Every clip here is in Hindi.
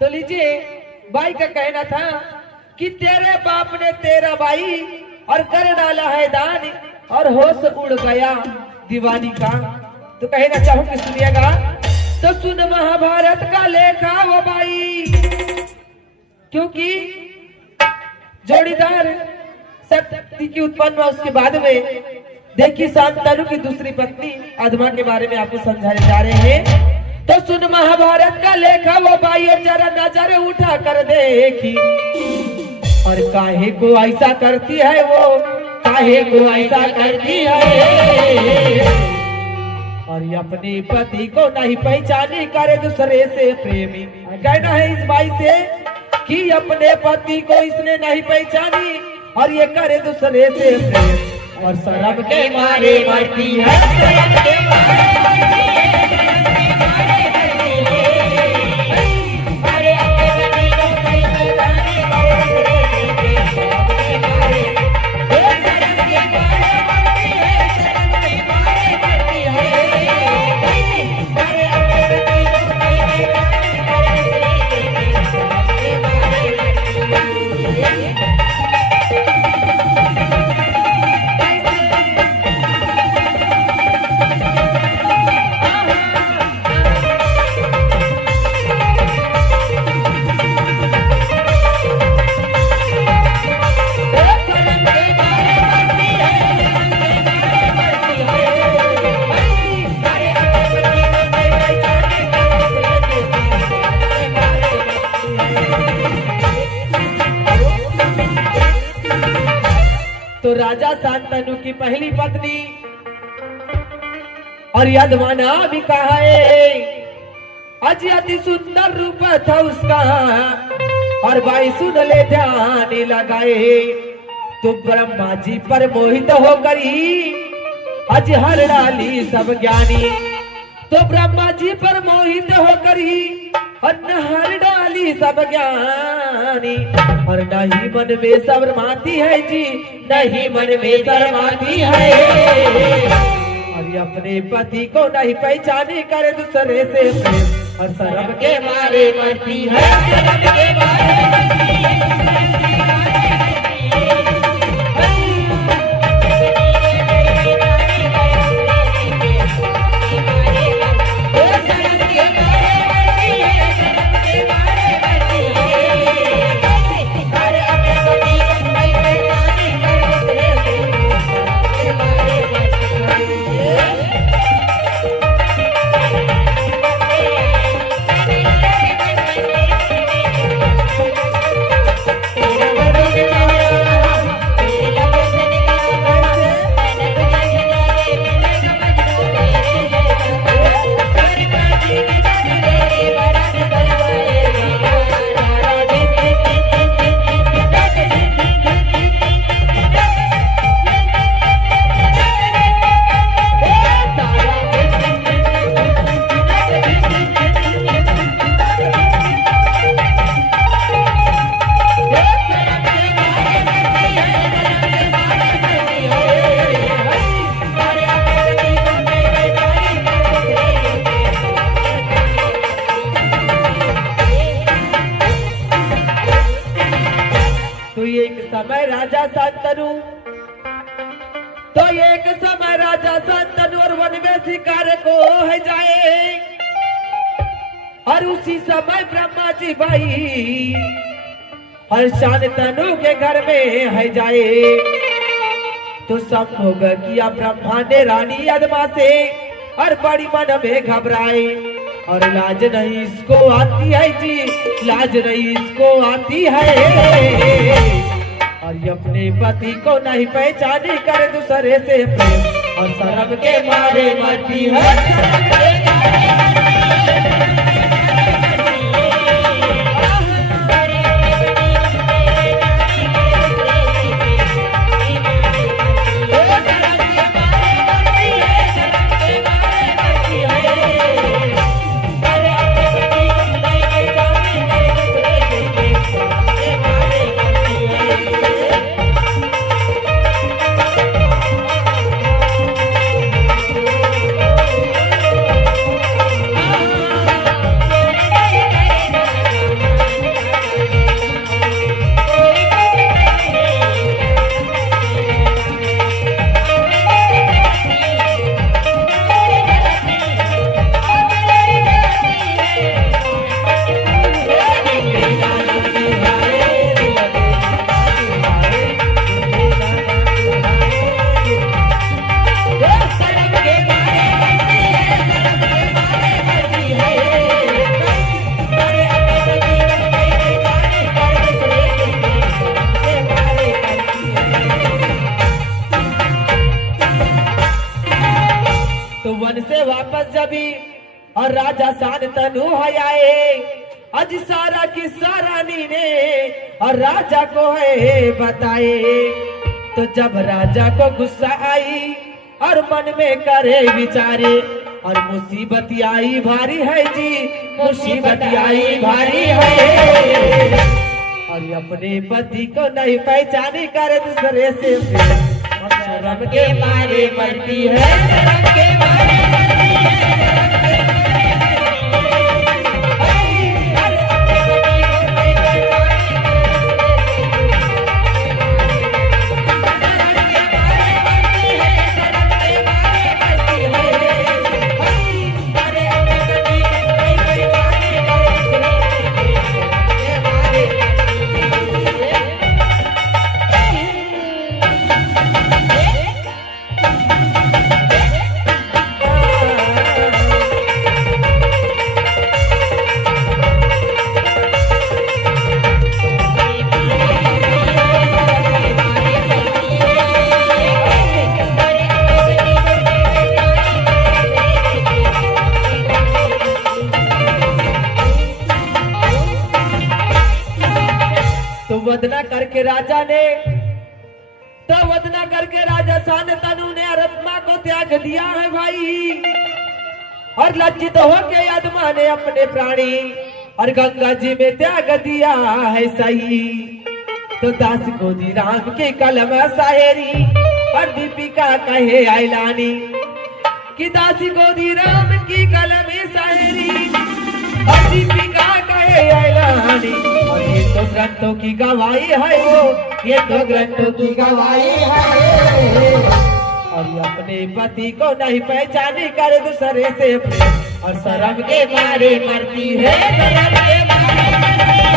तो लीजिए, भाई का कहना था कि तेरे बाप ने तेरा भाई और कर डाला है दान और होश उड़ गया दीवानी का। तो कहना चाहूंगी सुनिएगा। तो सुन महाभारत का लेखा वो भाई, क्योंकि जोड़ीदार शक्ति की उत्पन्न हुआ उसके बाद में देखिए शांतनु की दूसरी पत्नी अधमा के बारे में आपको समझाने जा रहे हैं। तो सुन महाभारत का लेखा वो भाई, और जरा नजर उठा कर देखी, और काहे को ऐसा करती है वो, काहे को ऐसा करती है, और ये अपने पति को नहीं पहचानी करे दूसरे से प्रेमी। कहना है इस भाई से कि अपने पति को इसने नहीं पहचानी और ये करे दूसरे से प्रेम, और शर्म के मारे मरती है, शर्म के मारे मरती है। तो राजा शांतनु की पहली पत्नी और यदमाना भी कहा है, अति सुंदर रूप था उसका, और भाई सुन ले ध्यान लगाए। तो ब्रह्मा जी पर मोहित होकर ही अज हर डाली सब ज्ञानी, तो ब्रह्मा जी पर मोहित होकर ही हर डाली सब ज्ञानी, और नहीं मन में शर्माती है जी, नहीं मन में शर्माती है, और अपने पति को नहीं पहचाने करे दूसरे से प्रेम, और शर्म के मारे मरती है, शर्म के मारे मरती है। समय राजा शांतनु, तो एक समय राजा शांतनु और वन में शिकार को है जाए, और उसी समय ब्रह्मा जी भाई हर शांतनु के घर में है जाए। तो संभोग किया ब्रह्मा ने रानी अदमा से, और बड़ी मन में घबराए, और लाज नहीं इसको आती है जी, लाज नहीं इसको आती है, और ये अपने पति को नहीं पहचाने करे दूसरे से प्रेम, और शर्म के मारे मरती है। जबी और राजा शांतनु आए। अज सारा किस्सा रानी ने और राजा को है बताए। तो जब राजा को गुस्सा आई और मन में करे विचारे, और मुसीबत आई भारी है जी, मुसीबत आई भारी है। और अपने पति को नहीं पहचानी कर दूसरे से शर्म के मारे मरती है, शर्म के मारे मरती है। वदना करके राजा ने, तो वदना करके राजा शांतनु ने आत्मा को त्याग दिया है भाई। और लज्जित होके आत्मा ने अपने प्राणी और गंगा जी में त्याग दिया है सही। तो दास गोदी राम के कलम शायरी और दीपिका कहे आइलानी कि दासी गोदी राम की कलम शायरी और दीपिका कहे आइलानी। और ये तो ग्रंथों की गवाही है वो, ये तो ग्रंथों की गवाही है। और अपने पति को नहीं पहचानी कर दूसरे से और शर्म के मारे मरती है, शर्म के मारे मरती है।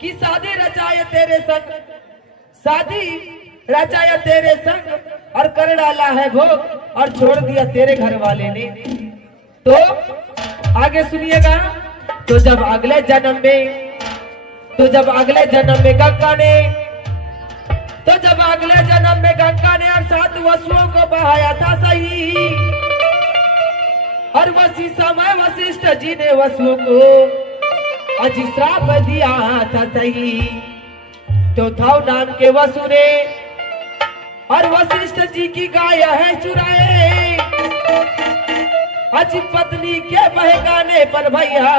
कि शादी रचाए तेरे संग, शादी रचाया तेरे संग और कर डाला है भोग और छोड़ दिया तेरे घर वाले ने। तो आगे सुनिएगा। तो जब अगले जन्म में, तो जब अगले जन्म में गंगा ने, तो जब अगले जन्म में गंगा ने और 7 वसुओं को बहाया था सही। और वसी समय वशिष्ठ जी ने वसुओं को अजी श्राप दिया था सही। तो था नाम के वसु ने और वशिष्ठ जी की गाय है चुराए। अजी पत्नी के बहकाने पर भैया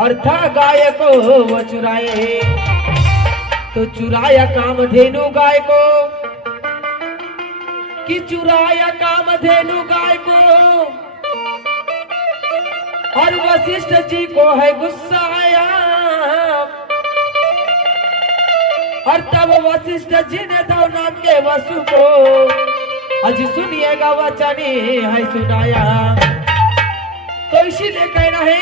और था गाय को वो चुराए। तो चुराया कामधेनु गाय को, कि चुराया कामधेनु गाय को। और वशिष्ठ जी को है गुस्सा आया। और तब वशिष्ठ जी ने दो नाम के वसु को आज सुनिएगा वचनी है सुनाया। तो इसीलिए कहना है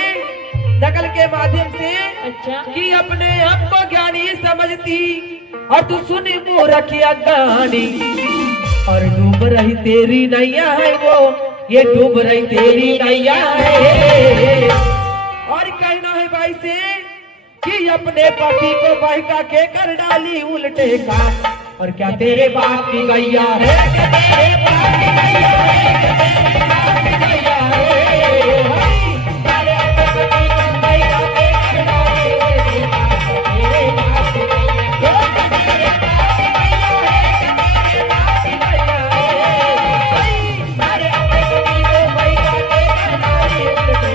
नकल के माध्यम से अच्छा कि अपने आप को ज्ञानी समझती और तू सुनी मूर्ख अज्ञानी। और डूब रही तेरी नैया है वो, ये डूब रही तेरी नैया है। और कहना है भाई से कि अपने पति को बहका के कर डाली उल्टे काम। और क्या तेरे बाप की गैया है, क्या तेरे बाप की गैया है, क्या तेरे बाप की गैया है। अरे अपने पति को बहका के कर डाली उल्टे काम, तेरे बाप की गैया है, तेरे बाप की गैया है, तेरे बाप की गैया है। अरे अपने पति को बहका के कर डाली उल्टे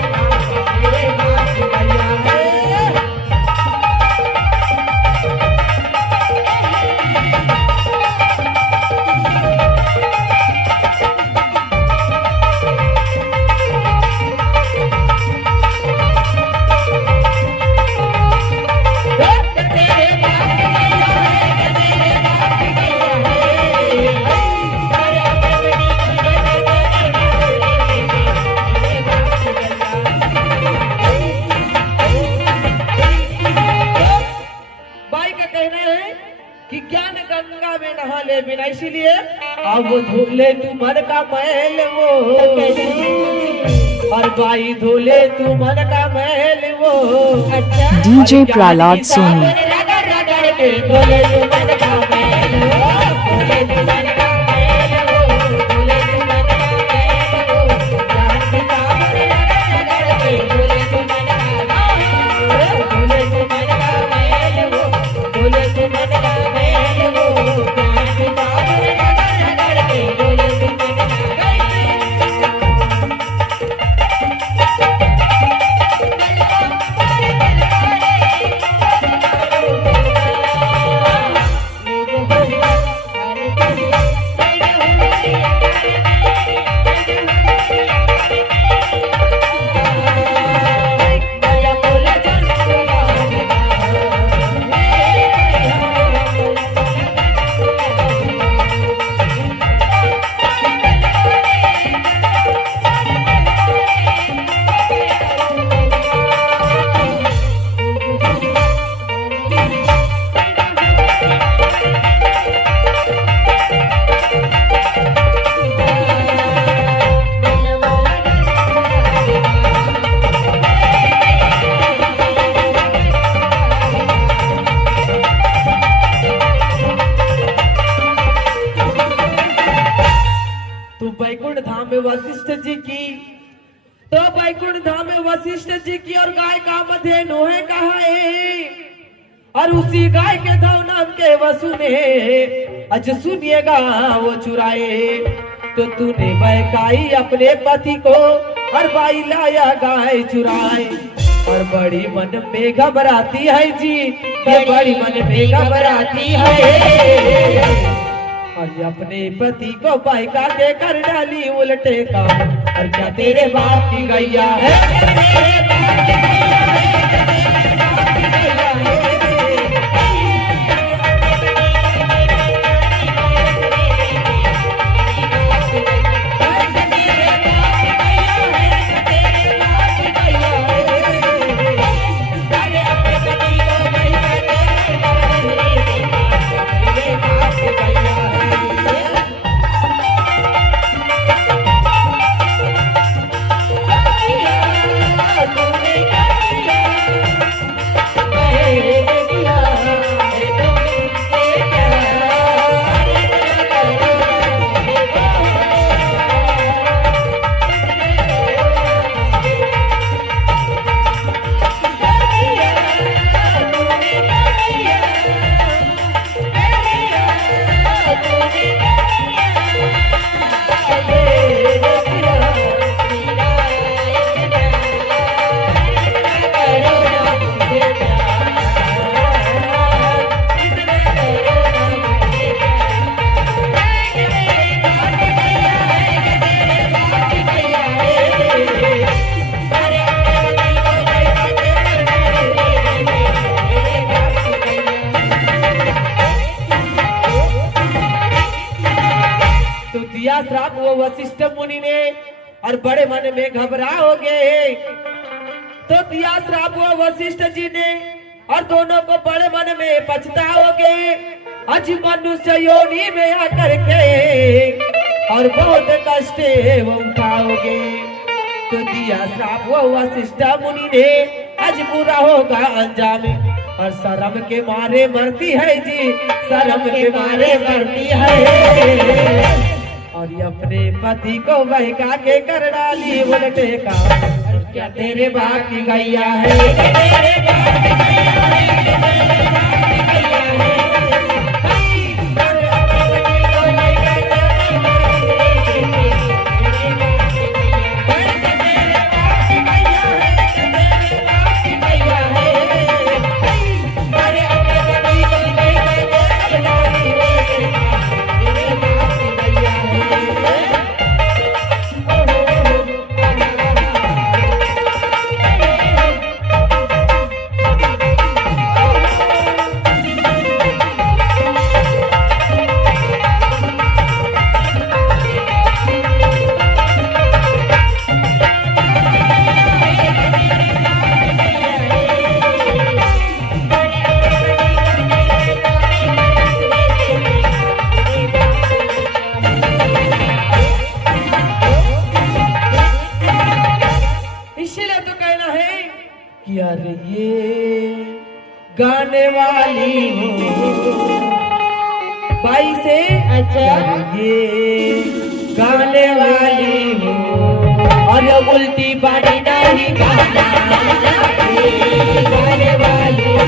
गंगा में नहा ले बिना, इसीलिए अब वो धोले तू मन का मैल वो, और बाई धोले तू मन का मैल वो। DJ प्रहलाद सोनी। धोले तू मन का मैल वो, धोले तू मन का मैल वो, धोले तू मन का मैल वो, जान के सामने रगड़ के धोले तू मन का मैल, धोले तू मन का मैल वो, धोले तू मन का मैल वो, जान के सामने रगड़ के धोले तू मन का मैल। वशिष्ठ जी की, तो बैकुंठ धाम में वशिष्ठ जी की और गाय का मध्य नोहे कहा है, और उसी गाय के धव नाम के वसु ने अज सुनिएगा वो चुराए। तो तूने बहकाई अपने पति को और बाई लाया गाय चुराए, और बड़ी मन में घबराती है जी, ये बड़ी मन में घबराती है, और अपने पति को बाइका के कर डाली उल्टे का। और क्या तेरे बाप की गैया है, तेरे बाप की गैया है, तेरे बाप की गैया है। श्राप वो वशिष्ठ मुनि ने, और बड़े मन में घबराओगे। तो दिया श्राप वो वशिष्ठ जी ने, और दोनों को बड़े मन में पछताओगे। आज मनुष्य योनि में आकर के और बहुत कष्ट वो उठाओगे। तो दिया श्राप वो वशिष्ठ मुनि ने, आज बुरा होगा अंजाम, और शर्म के मारे मरती है जी, शर्म के मारे मरती है। और ये अपने पति को बहका के कर डाली उल्टे का। क्या तेरे बाप की गैया है, तेरे बाप की गैया है, तेरे बाप की गैया है। गाने वाली हो बाई से अच्छा ये गाने वाली हो और उल्टी बारी नहीं गाना गाने वाली हो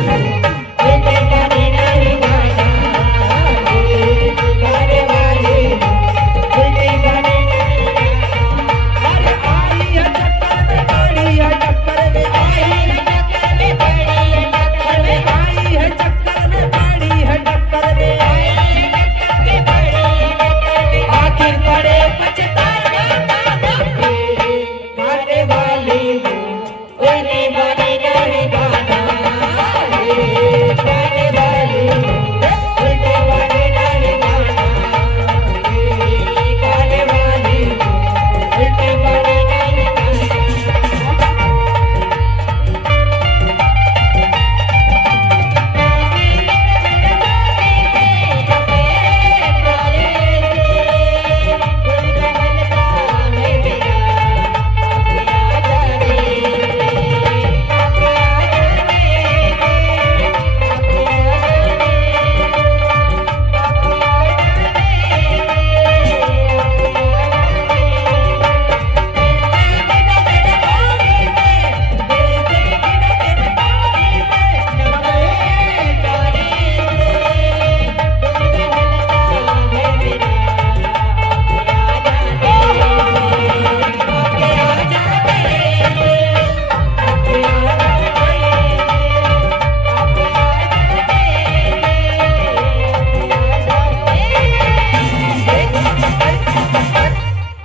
उल्टी बारी नहीं गाना गाने वाली हो उल्टी बारी अरे आई है टक्कर में बड़ी है टक्कर में आई है टक्कर में बड़ी है टक्कर में आई है टक्कर में बड़ी है टक्कर में आई है टक्कर में बड़ी है टक्कर में आखिर पड़े पछताना गाने वाली हो उल्टी बारी नहीं गाना गाने वाली हो उल्टी बारी नहीं गाना गाने वाली हो उल्टी बारी नहीं गाना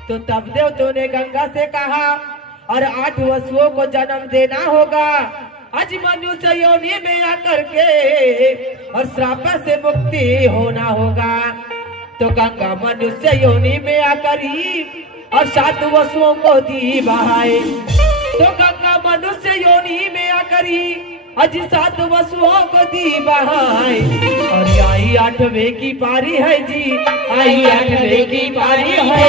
तो तब देवताओं ने गंगा से कहा और 8 वसुओं को जन्म देना होगा आज मनुष्य योनि में आकर के और श्राप से मुक्ति होना होगा। तो गंगा मनुष्य योनि में आकर ही और 7 वसुओं को दी बहाए। तो गंगा मनुष्य योनि में आकर ही आज 7 वसुओं को दी बहाए। और आई 8वें की पारी है जी आई 8वें की पारी है।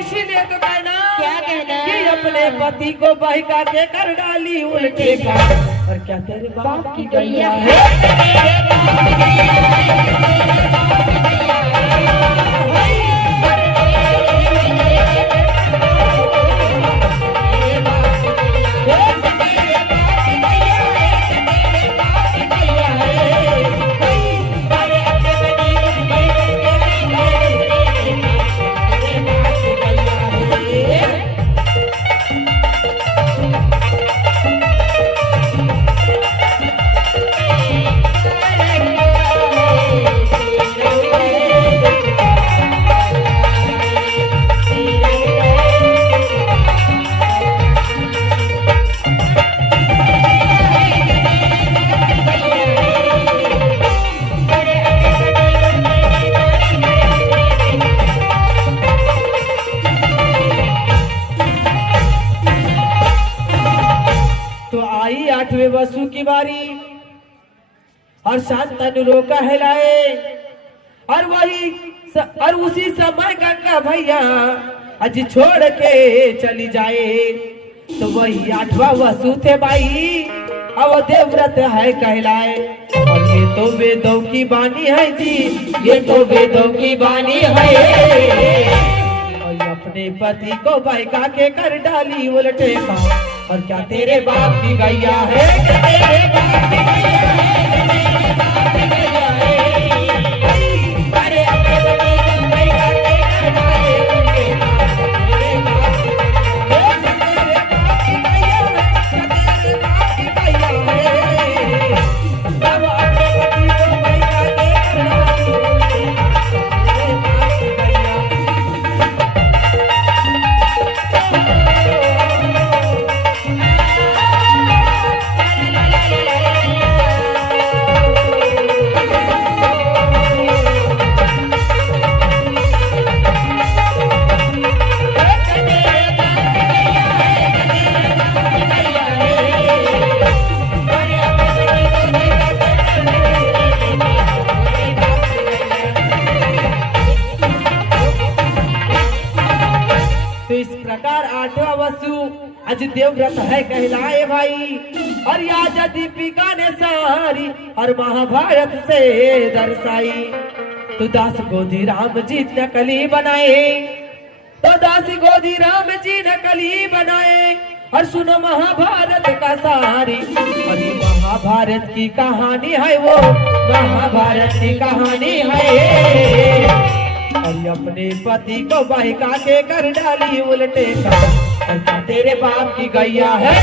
इसीलिए तो कहना क्या कहना कि अपने पति को बहका के कर डाली उल्टे का और क्या तेरे बाप की गैया है। तो आई 8वें वसु की बारी और शांतनु रो कहलाए और और उसी समय गंगा भैया आज छोड़ के चली जाए। तो वही 8वां वसु थे भाई अब वो देवव्रत है कहलाए। और ये तो वेदों की बानी है जी ये तो वेदों की बानी है। और अपने पति को बहका के कर डाली उल्टे का और क्या तेरे बाप की गैया है क्या तेरे बाप की गैया है तेरे बाप की गैया है। अरे अपने पति को बहका के कर डाली उल्टे का तेरे बाप की गैया है तेरे बाप की गैया है। अब अपने पति को बहका के कर डाली उल्टे का तेरे बाप की गैया तो इस प्रकार 8वां वसु आज देवव्रत है कहलाए भाई। और या दीपिका ने सारी और महाभारत से दर्शाई। तो दास गोदी राम जी नकली बनाए, तो दास गोदी राम जी नकली बनाए। और सुनो महाभारत का सारी, और ये महाभारत की कहानी है, वो महाभारत की कहानी है। और ये अपने पति को बहका के कर डाली उल्टे का, और तेरे बाप की गैया है।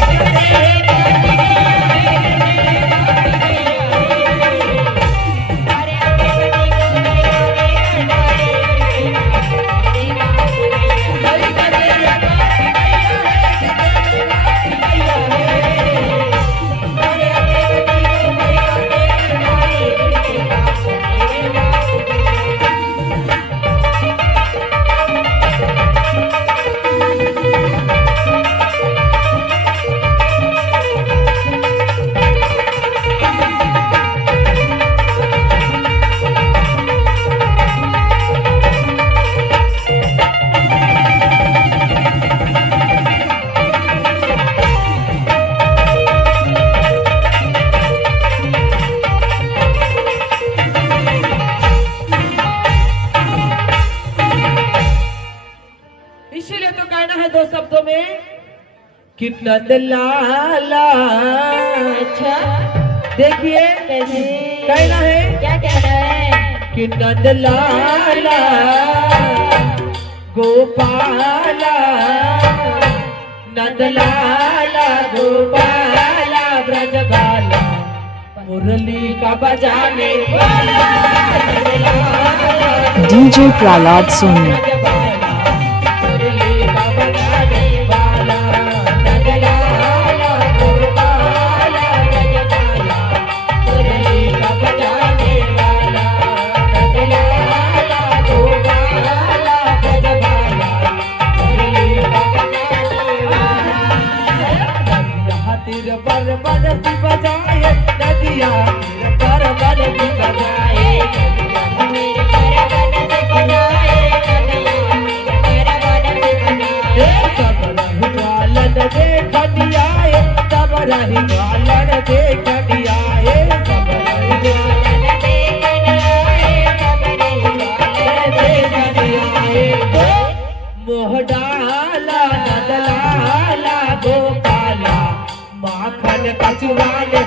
इसीलिए तो कहना है दो शब्दों में कि नंद लाला। अच्छा देखिए कैसे कहना है क्या कहना है? कि नंद लाला गोपाला, नंद लाला गोपाला ब्रजबाला, मुरली का बजाने वाला DJ प्रहलाद सोनी। पर बजती बजाए नदिया, पर बजती बजाए सब रहिवालन देखनियाए, सब रहिवालन देखनियाए, सब रहिवालन देखनियाए। मोह डाला नंदलाला गोपाला, माखन कचुराने